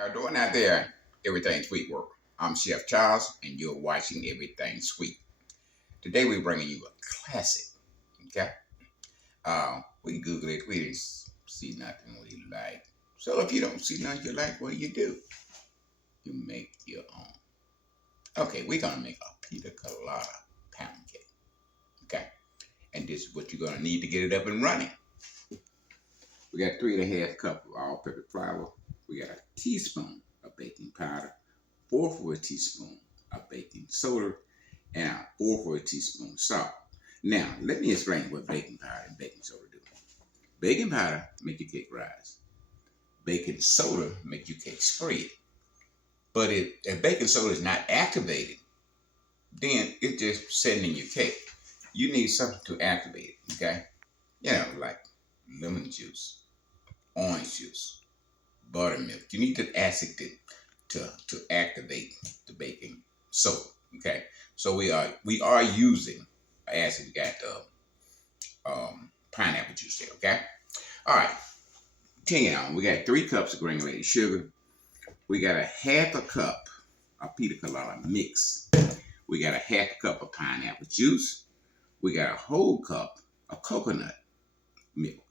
Y'all doing out there? Everything Sweet work. I'm Chef Charles, and you're watching Everything Sweet. Today we're bringing you a classic. Okay, we Google it. We didn't see nothing we like. So if you don't see nothing you like, what do? You make your own. Okay, we're gonna make a Pina Colada pound cake. Okay, and this is what you're gonna need to get it up and running. We got 3½ cup of all-purpose flour. We got a teaspoon of baking powder, 1/4 teaspoon of baking soda, and a 1/4 teaspoon of salt. Now, let me explain what baking powder and baking soda do. Baking powder make your cake rise. Baking soda make your cake spread. But if baking soda is not activated, then it's just sitting in your cake. You need something to activate it, okay? You know, like lemon juice, orange juice, buttermilk. You need the acid to activate the baking soda. Okay, so we are using acid. We got pineapple juice there. Okay, all right. 10. We got 3 cups of granulated sugar. We got a 1/2 cup of Pina Colada mix. We got a 1/2 cup of pineapple juice. We got a whole cup of coconut milk.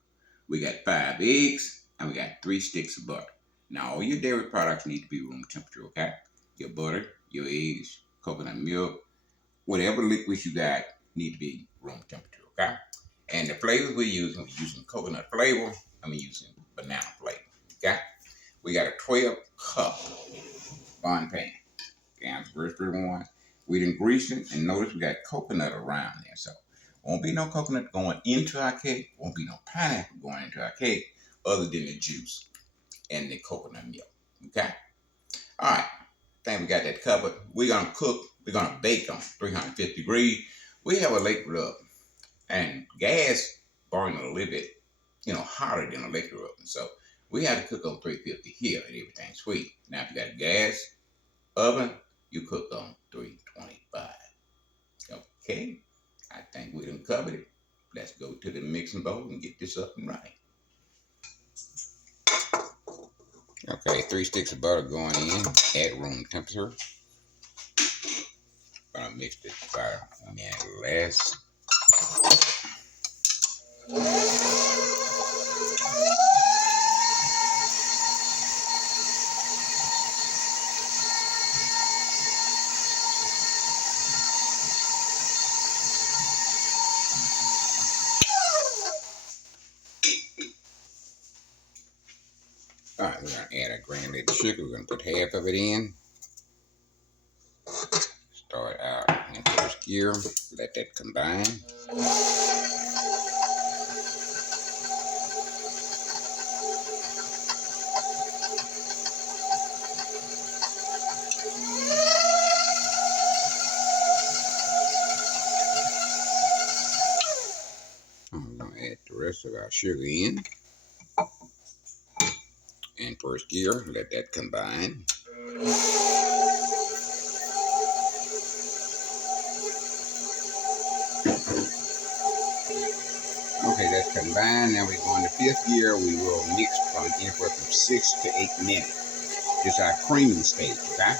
We got 5 eggs, and we got 3 sticks of butter. Now, all your dairy products need to be room temperature, okay? Your butter, your eggs, coconut milk, whatever liquids you got need to be room temperature, okay? And the flavors we're using coconut flavor, and we're using banana flavor, okay? We got a 12-cup bun pan. Okay, that's the first one. We didn't grease it, and notice we got coconut around there, so won't be no coconut going into our cake, won't be no pineapple going into our cake, other than the juice and the coconut milk. Okay? All right. I think we got that covered. We're going to bake on 350 degrees. We have a electric oven, and gas burns a little bit, hotter than electric oven. So we have to cook on 350 here and everything's sweet. Now, if you got a gas oven, you cook on 325. Okay? I think we done covered it. Let's go to the mixing bowl and get this up and running. Okay, 3 sticks of butter going in at room temperature. Gonna mix this about a minute less. All right, we're gonna add our granulated sugar. We're gonna put 1/2 of it in. Start out in first gear. Let that combine. I'm gonna add the rest of our sugar in. In first gear, let that combine. Okay, that's combined. Now we go into 5th gear. We will mix from anywhere from 6 to 8 minutes. This is our creaming stage, okay?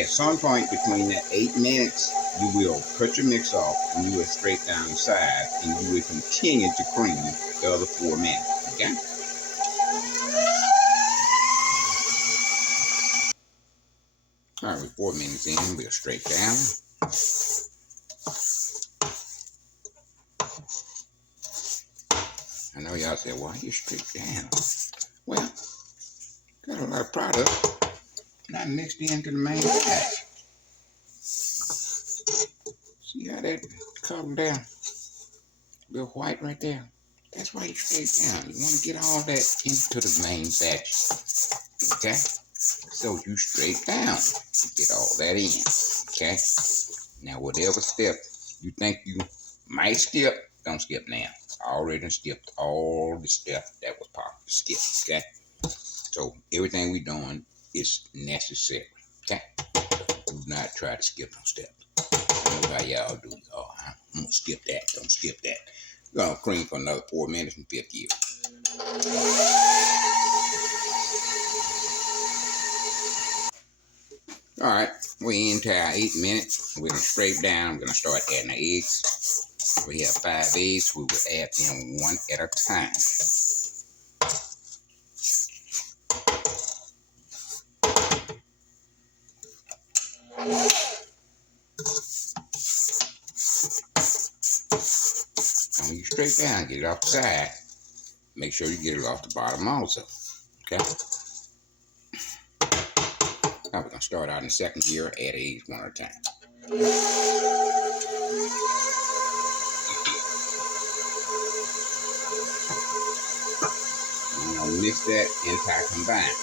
At some point between that 8 minutes, you will cut your mix off and you will scrape down the side and you will continue to cream the other 4 minutes, okay? All right, we're 4 minutes in, we'll scrape down. I know y'all say, why you straight down? Well, got a lot of product not mixed into the main batch. See how that covered down? A little white right there. That's why you straight down. You want to get all that into the main batch. Okay? So you straight down. Get all that in. Okay? Now, whatever step you think you might skip, don't skip now. I already skipped all the stuff that was possible to skip, okay? So everything we doing is necessary, okay? Do not try to skip no steps. I know how y'all do. Oh, I'm gonna skip that. Don't skip that. We're gonna cream for another 4 minutes in 5th gear. We're into our 8 minutes. We're gonna scrape down. We're gonna start adding the eggs. We have 5 eggs. We will add them one at a time. And when you scrape down, get it off the side. Make sure you get it off the bottom also. Okay? Now we're gonna start out in the second gear, add eggs one at a time. I'm gonna mix that entire combine.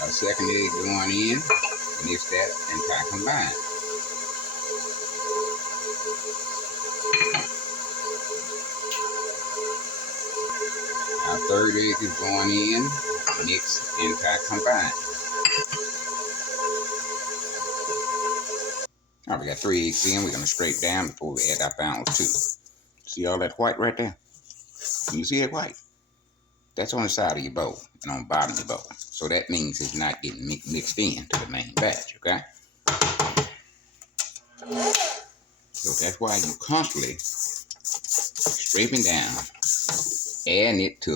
Our second egg going in, mix that entire combine. Our third egg is going in, mix entire combine. All right, we got 3 eggs in. We're gonna scrape down before we add our final 2. See all that white right there? Can you see that white? That's on the side of your bowl and on the bottom of your bowl. So that means it's not getting mixed in to the main batch, okay? So that's why you constantly scraping down, adding it to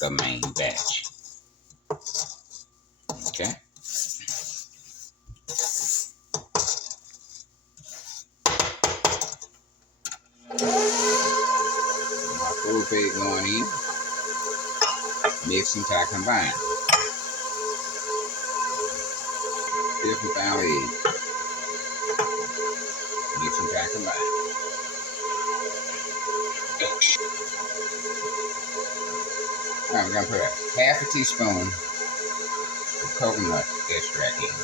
the main batch. Okay? My fourth egg going in, mix entire combine. Fifth and final egg, mix entire combine. Now we're gonna put a half a teaspoon of coconut extract in.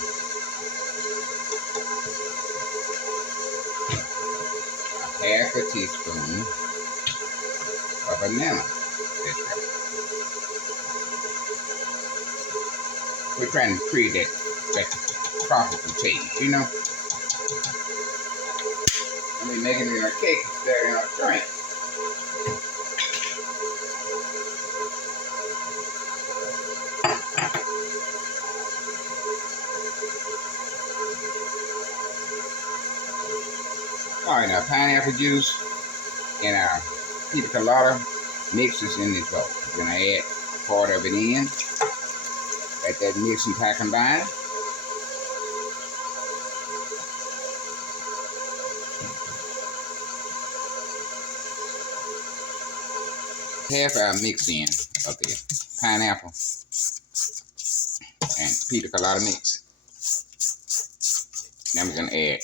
Half a teaspoon of vanilla extract. We're trying to create that tropical taste, you know? I mean, making it in our cake instead of in our drink. All right, now pineapple juice and our Pina Colada mixes in this bowl. We're gonna add part of it in. Let that mix and pack combine. Half our mix in of the pineapple and Pina Colada mix. Now we're gonna add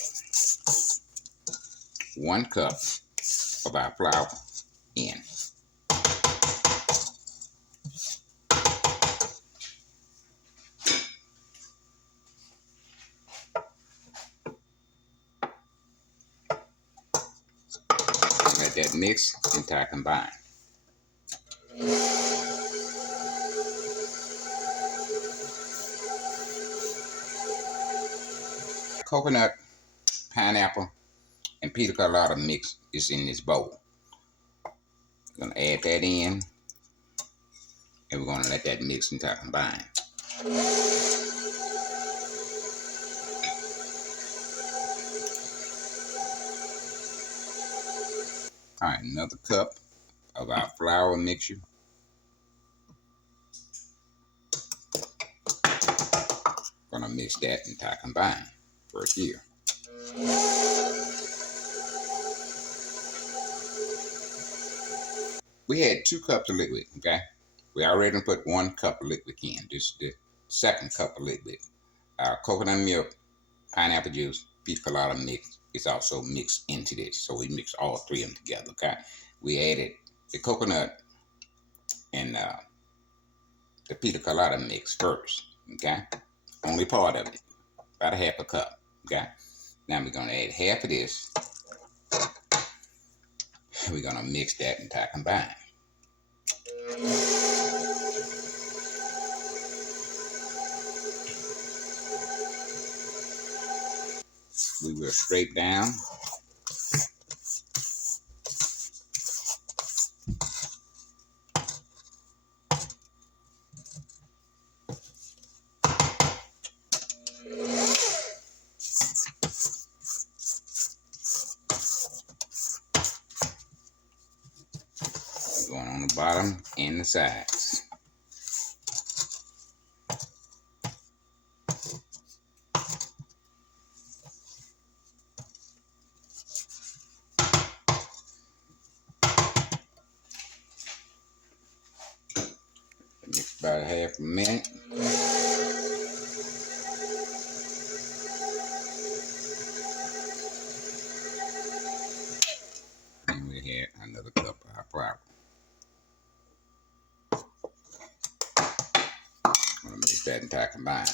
1 cup of our flour in. Let that mix and combine. Coconut, pineapple, and Pina Colada mix is in this bowl. We're gonna add that in, and we're gonna let that mix and combine. All right, another cup of our flour mixture. Gonna mix that and combine first here. We had 2 cups of liquid, okay? We already put 1 cup of liquid in. This is the second cup of liquid. Our coconut milk, pineapple juice, Pina Colada mix is also mixed into this. So we mix all 3 of them together, okay? We added the coconut and the Pina Colada mix first, okay? Only part of it, about a half a cup, okay? Now we're gonna add half of this. We're gonna mix that and combine. We will scrape down the bottom and the sides. Mix about half a minute. And we have another cup of our flour. I'm going to mix that entire combine.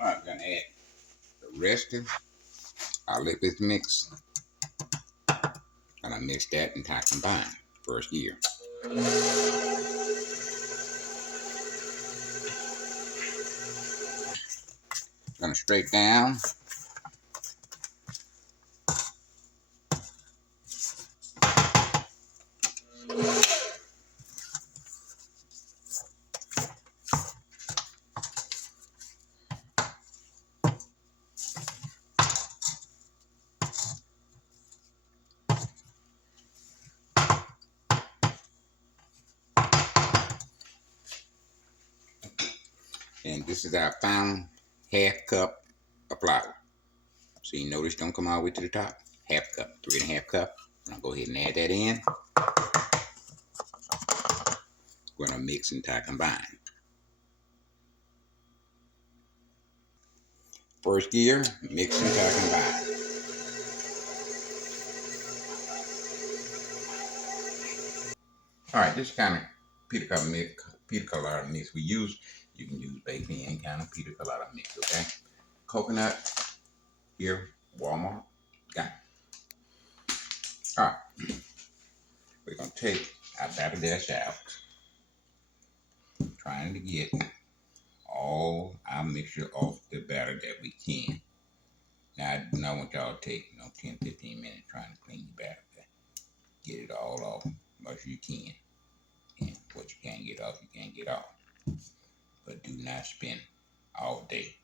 Alright, we're going to add the rest of our liquid mix. Gonna mix that entire combine first gear. Gonna straight down. And this is our final half cup of flour. So you notice don't come all the way to the top. Half cup, 3.5 cup. I'm gonna go ahead and add that in. We're gonna mix entire combine. First gear, mix entire combine. Alright, this kind of Pina Colada mix we use. You can use baking any kind of Pina Colada mix, okay? Coconut, here, Walmart, got it. Alright, we're going to take our batter dash out, trying to get all our mixture off the batter that we can. Now, I do not want y'all to take 10-15 minutes trying to clean your batter. Okay? Get it all off, much as you can. And what you can't get off, you can't get off. But do not spend all day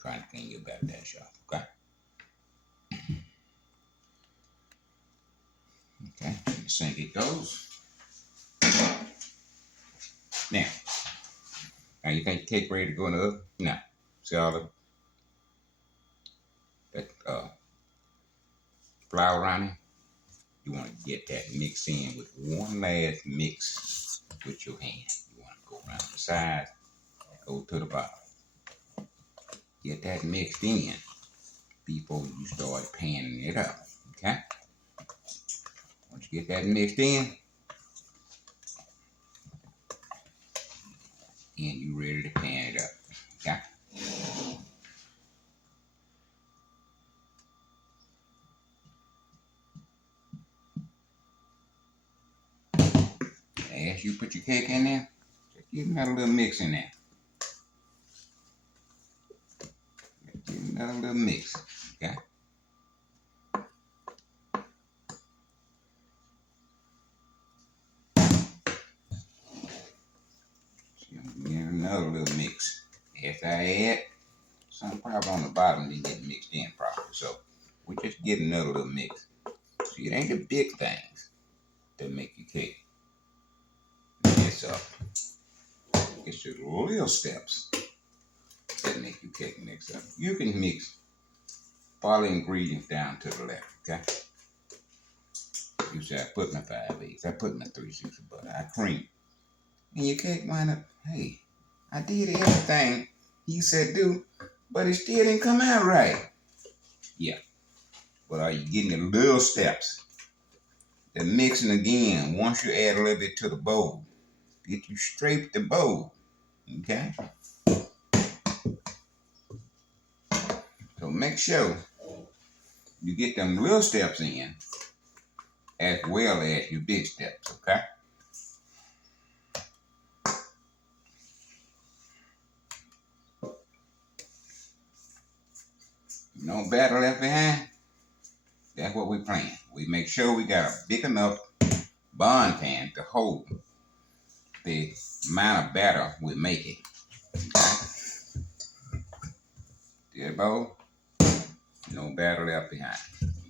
trying to clean your batter dash off, okay? Okay, in the sink it goes. Now you think the cake ready to go in the oven? No. See all that flour around it? You want to get that mixed in with one last mix with your hand. You want to go around the sides, go to the bottom. Get that mixed in before you start panning it up, okay? Once you get that mixed in, and you ready to pan it up, okay? As you put your cake in there, just give another little mix in there. Give another little mix, okay? Give another little mix. As I add, some probably on the bottom didn't get mixed in properly, so we just get another little mix. See, it ain't the big things that make your cake mix up. It's the little steps that make your cake mix up. You can mix all the ingredients down to the left, okay? You say, I put my 5 eggs, I put my 3 sticks of butter, I cream. And your cake wind up, hey, I did everything he said do, but it still didn't come out right. Yeah, but are you getting the little steps? The mixing again, once you add a little bit to the bowl, get you straight the bowl, okay? So make sure you get them little steps in as well as your big steps, okay? No batter left behind. That's what we plan. We make sure we got a big enough bond pan to hold the amount of batter we're making. Okay? See that bowl? No batter left behind.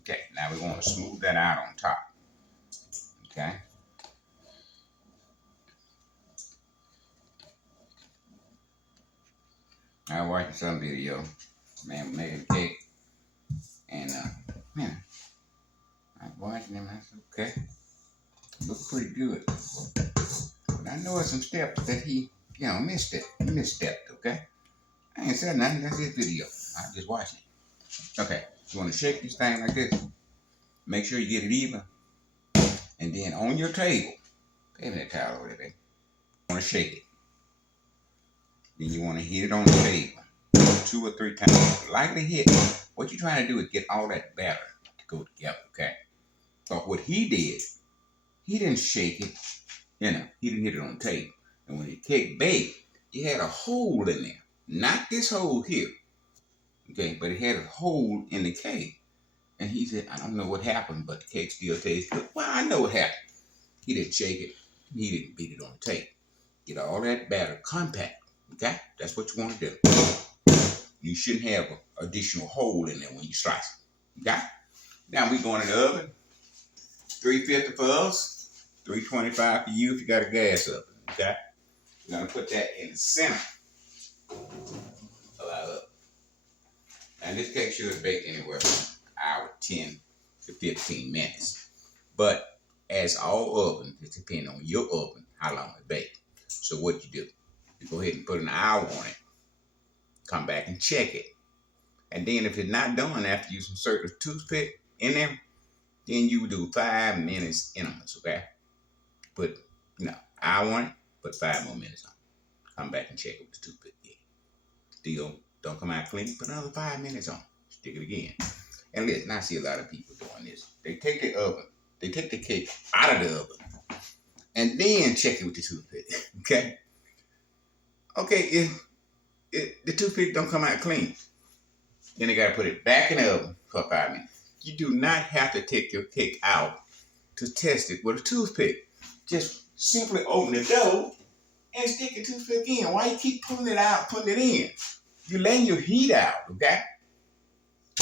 Okay, now we want to smooth that out on top. Okay. I was watching some video, man making a cake, and man, I was watching him. I said, okay, looks pretty good. But I know some steps that he, misstepped. Okay, I ain't said nothing. That's his video. I just watching it. Okay, you want to shake this thing like this. Make sure you get it even, and then on your table, pay me that towel over there, baby. You want to shake it. Then you want to hit it on the table 2 or 3 times. Lightly hit. What you're trying to do is get all that batter to go together, okay? So what he did, he didn't shake it, he didn't hit it on the table. And when the cake baked, it had a hole in there. Not this hole here, okay? But it had a hole in the cake. And he said, I don't know what happened, but the cake still tastes good. Well, I know what happened. He didn't shake it. He didn't beat it on the table. Get all that batter compact. Okay, that's what you want to do. You shouldn't have an additional hole in there when you slice it. Okay, now we're going in the oven. 350 for us, 325 for you if you got a gas oven. Okay, we're gonna put that in the center of our oven. And this cake should bake anywhere from an hour 10 to 15 minutes. But as all ovens, it depends on your oven how long it bakes. So what you do? You go ahead and put an hour on it. Come back and check it. And then if it's not done after you insert the toothpick in there, then you do 5 minutes intervals, okay? Put, hour on it, put 5 more minutes on it. Come back and check it with the toothpick again. Still don't come out clean, put another 5 minutes on it. Stick it again. And listen, I see a lot of people doing this. They take the oven, they take the cake out of the oven, and then check it with the toothpick, okay? Okay, if the toothpick don't come out clean, then they got to put it back in the oven for 5 minutes. You do not have to take your cake out to test it with a toothpick. Just simply open the dough and stick the toothpick in. Why you keep pulling it out, putting it in? You're letting your heat out, okay?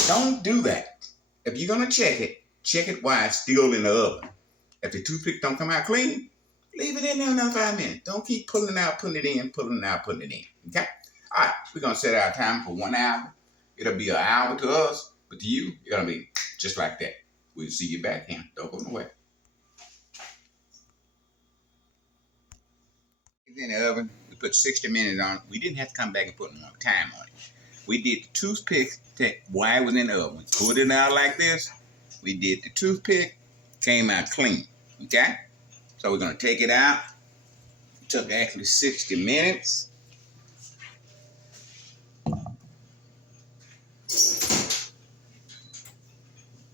Don't do that. If you're going to check it while it's still in the oven. If the toothpick don't come out clean, leave it in there another 5 minutes. Don't keep pulling it out, putting it in, pulling it out, putting it in, okay? All right, we're going to set our time for 1 hour. It'll be an hour to us, but to you, it's going to be just like that. We'll see you back here. Don't go nowhere. It's in the oven. We put 60 minutes on it. We didn't have to come back and put more time on it. We did the toothpick while it was in the oven. We pulled it out like this. We did the toothpick. Came out clean. Okay? So we're going to take it out. It took actually 60 minutes.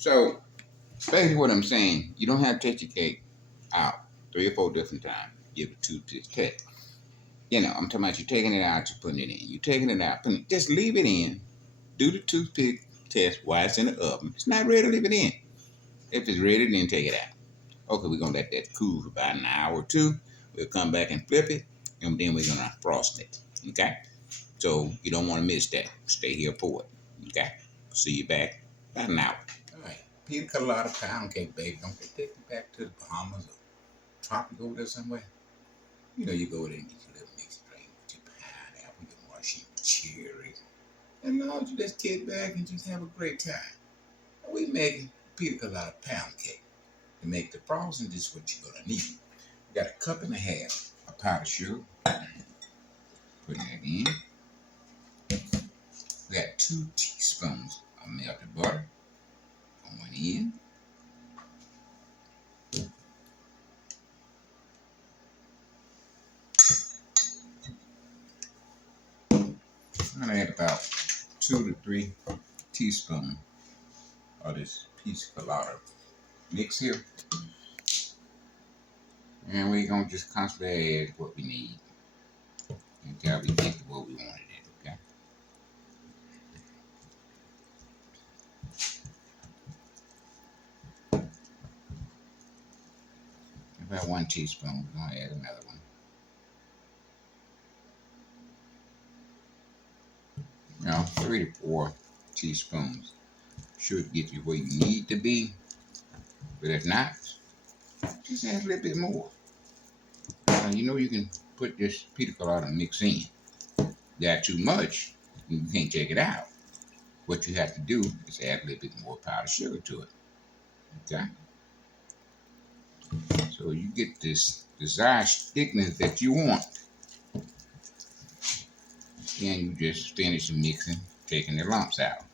So, basically what I'm saying, you don't have to take your cake out 3 or 4 different times. Give it 2 to test. I'm talking about you taking it out, you putting it in. You taking it out, just leave it in. Do the toothpick test while it's in the oven. If it's not ready, leave it in. If it's ready, then take it out. Okay, we're going to let that cool for about an hour or 2. We'll come back and flip it, and then we're going to frost it. Okay? So you don't want to miss that. Stay here for it. Okay? See you back about an hour. All right. Pina Colada pound cake, baby. Don't take it back to the Bahamas or tropical over there somewhere. You go there and get your little mixed drink with your pineapple, your mushy cherries. And Lord, you just kick back and just have a great time. And we making Pina Colada pound cake. To make the frosting, this is what you're going to need. You got a cup and a half of powdered sugar. Putting that in. We got 2 teaspoons of melted butter going in. I'm going to add about 2 to 3 teaspoons of this Pina Colada mix here. And we're going to just constantly add what we need until we get to what we wanted it, okay? About 1 teaspoon, we're going to add another one. Now, 3 to 4 teaspoons Should get you where you need to be. But if not, just add a little bit more. You know you can put this Pina Colada mix in. Got too much, you can't take it out. What you have to do is add a little bit more powdered sugar to it. Okay? So you get this desired thickness that you want. And you just finish mixing, taking the lumps out.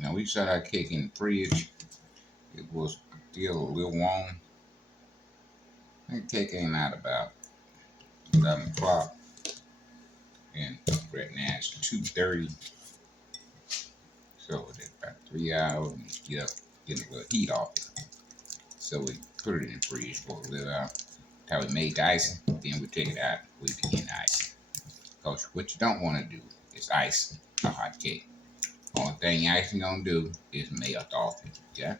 Now we set our cake in the fridge. It was still a little warm. The cake came out about 11 o'clock. And right now it's 2:30. So it's about 3 hours. And you get up, getting a little heat off it. So we put it in the fridge for a little while. That's how we made the icing. Then we take it out. We begin the icing. Because what you don't want to do is ice a hot cake. Only thing icing gonna do is melt off it. Yeah.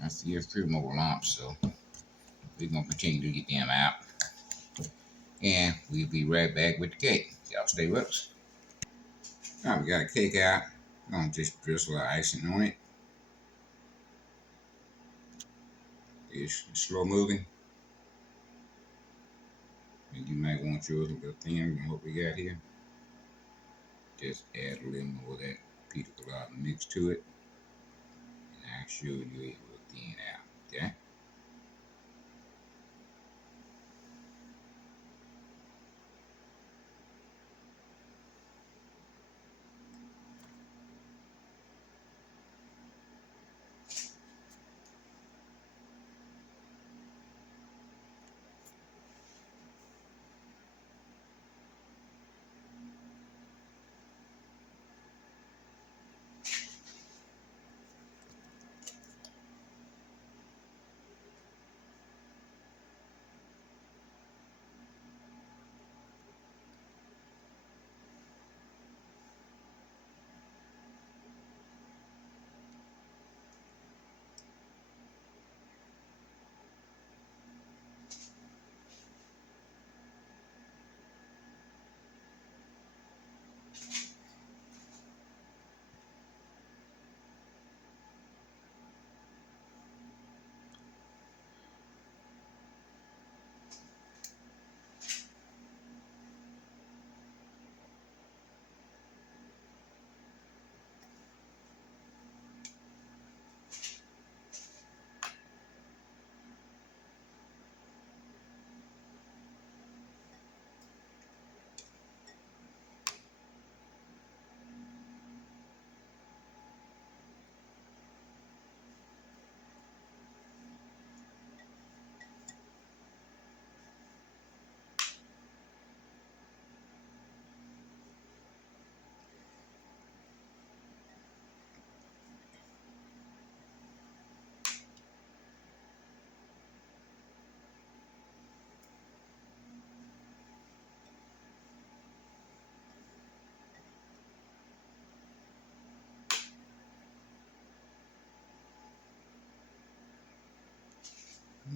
I see a few more lumps, so we're gonna continue to get them out. And we'll be right back with the cake. Y'all stay with us. All right, we got a cake out. I'm gonna just drizzle the icing on it. It's slow moving. And you might want yours a little thinner than what we got here. Just add a little more of that Pina Colada mix to it. And I'll show you it will thin out. Okay?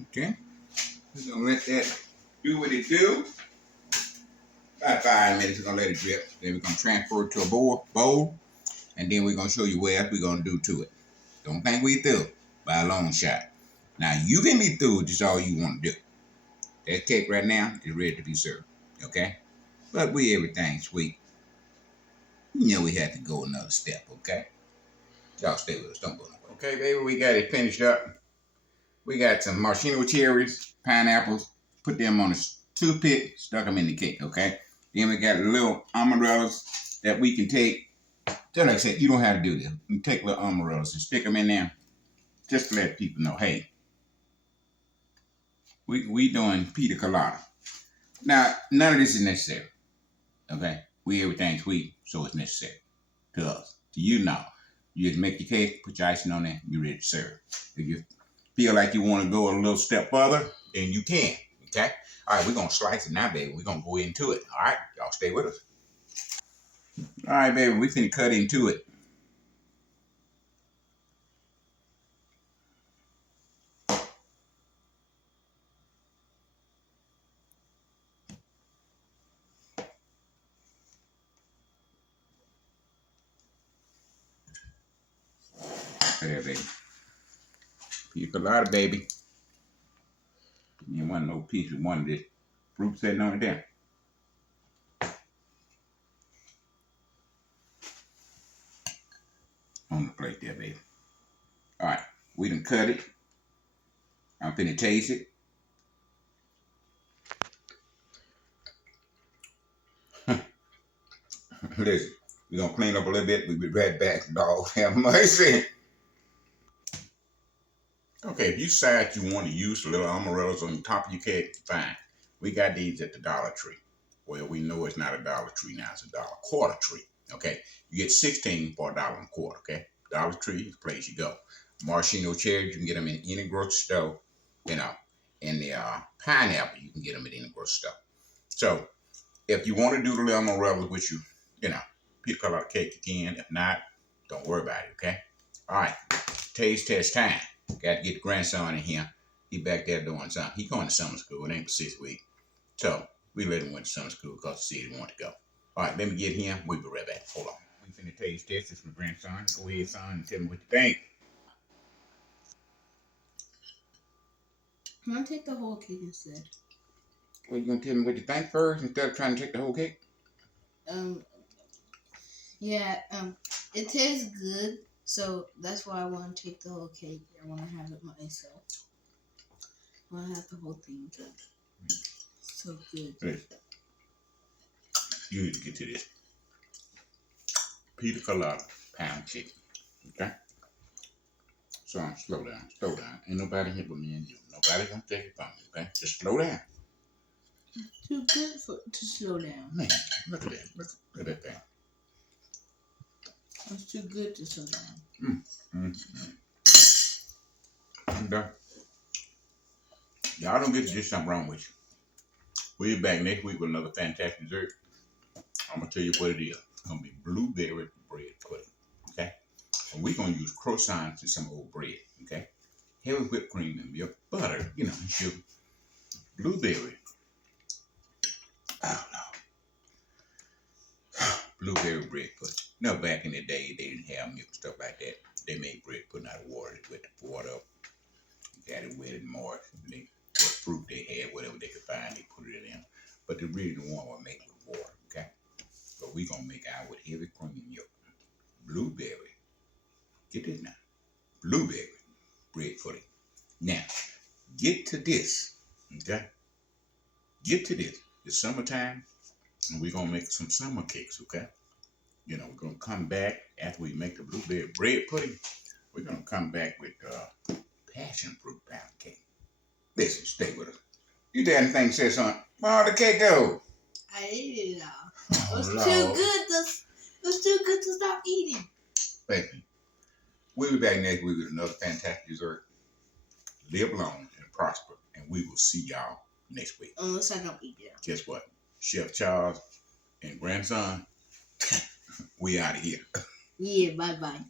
Okay. We're gonna let that do what it do. About 5 minutes, we're gonna let it drip. Then we're gonna transfer it to a bowl, and then we're gonna show you what else we're gonna do to it. Don't think we through by a long shot. Now you can be through with just all you want to do. That cake right now is ready to be served. Okay? But we everything sweet. You know we had to go another step, okay? Y'all stay with us, don't go nowhere. Okay, baby, we got it finished up. We got some maraschino cherries, pineapples, put them on a toothpick, stuck them in the cake, okay? Then we got little amarellas that we can take. Just like I said, you don't have to do this. You can take little amarellas and stick them in there just to let people know, hey, we doing Pina Colada. Now, none of this is necessary, okay? We everything sweet, so it's necessary to us. To you, no. You just make your cake, put your icing on there, you're ready to serve. If you feel like you want to go a little step further, then you can, okay? All right, we're going to slice it now, baby. We're going to go into it, all right? Y'all stay with us. All right, baby, we finna cut into it. There, baby. Pina Colada, baby. You want no piece of one of this fruit sitting on it there. On the plate there, baby. All right, we done cut it. I'm finna taste it. Listen, we're gonna clean up a little bit. We'll be right back, dog. Have mercy. Okay, if you decide you want to use the little amarellas on the top of your cake, fine. We got these at the Dollar Tree. Well, we know it's not a Dollar Tree now, it's a $1.25 tree. Okay, you get 16 for $1.25. Okay, Dollar Tree is the place you go. Maraschino cherries, you can get them in any grocery store. You know, and the pineapple, you can get them at any grocery store. So, if you want to do the little amarellas with you know, Pina Colada cake, you can. If not, don't worry about it. Okay. All right, taste test time. Got to get the grandson in here. He back there doing something. He going to summer school. It ain't for 6 weeks. So we let him went to summer school because he said he wanted to go. All right, let me get him. We'll be right back. Hold on. We finna taste test this, my grandson. Go ahead, son, and tell me what you think. Can I take the whole cake instead? Well, you gonna tell me what you think first instead of trying to take the whole cake? Yeah, it tastes good, so that's why I want to take the whole cake. I want to have it myself. I want to have the whole thing. So good. Hey, you need to get to this. Pina Colada pound cake. Okay? So slow down, slow down. Ain't nobody here but me and you. Nobody gonna take it from me, okay? Just slow down. Too good to slow down. Man, look at that. Look at that thing. It's too good to slow down. I'm done. Y'all don't get to do something wrong with you. We'll be back next week with another fantastic dessert. I'm gonna tell you what it is. It's gonna be blueberry bread pudding. Okay? And we're gonna use croissants and some old bread. Okay? Heavy whipped cream and milk, butter, you know, and sugar. Blueberry. Oh no. Blueberry bread pudding. No, back in the day they didn't have milk and stuff like that. They made bread pudding out of water. They wet the water up. Got it wet and moist. And they, what fruit they had, whatever they could find, they put it in there. But they really don't want to make it with water, okay? But we're going to make ours with heavy cream milk. Blueberry. Get this now. Blueberry bread pudding. Now, get to this, okay? Get to this. It's summertime, and we're going to make some summer cakes, okay? You know, we're going to come back after we make the blueberry bread pudding. We're going to come back with passion fruit pound cake. Listen, stay with us. You damn thing said something. Where'd the cake go? I ate it all. Oh, It was Lord. too good to. It was too good to stop eating. Thank you. We'll be back next week with another fantastic dessert. Live long and prosper, and we will see y'all next week. Unless I don't eat it. Guess what? Chef Charles and grandson, we out of here. Yeah, bye-bye.